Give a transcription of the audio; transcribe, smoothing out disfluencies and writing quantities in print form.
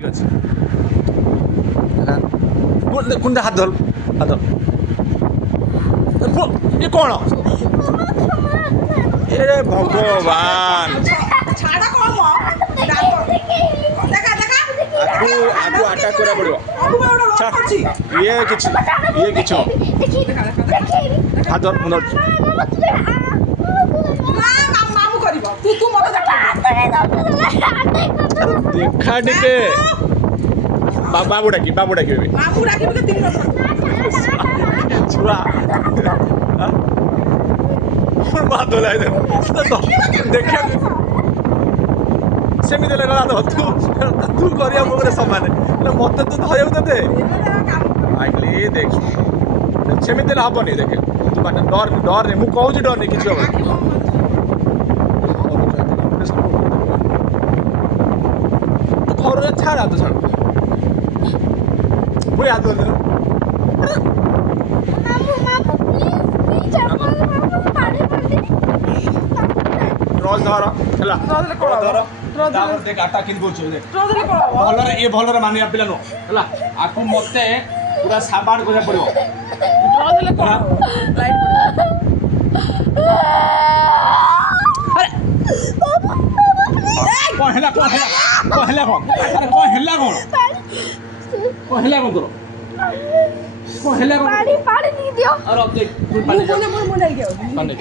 ঠিক আছে কোনটা হাত ধর এ কোণ এ ভগবান आपको अटैक करा पड़ो ये किछ हाथ धर मुंड देखा टिके बाबू डाकी छुआ बात देखा सेमती लगा तू तू करिया मोरे समान मत तू धरिया दे आइले देख सेमती हेनी देखे तू माने डर नहीं मुझे कहूँ डर नहीं किसी हम घर छाड़ हाथ छाड़ पुरी हाथ धर रज धर देख आटा कि भलरे ये भलरे मानिया पिला नु हला आकु मते पूरा साबान करे पड़ो कौन हेला तोर पानी नहीं दियो अरे देख पानी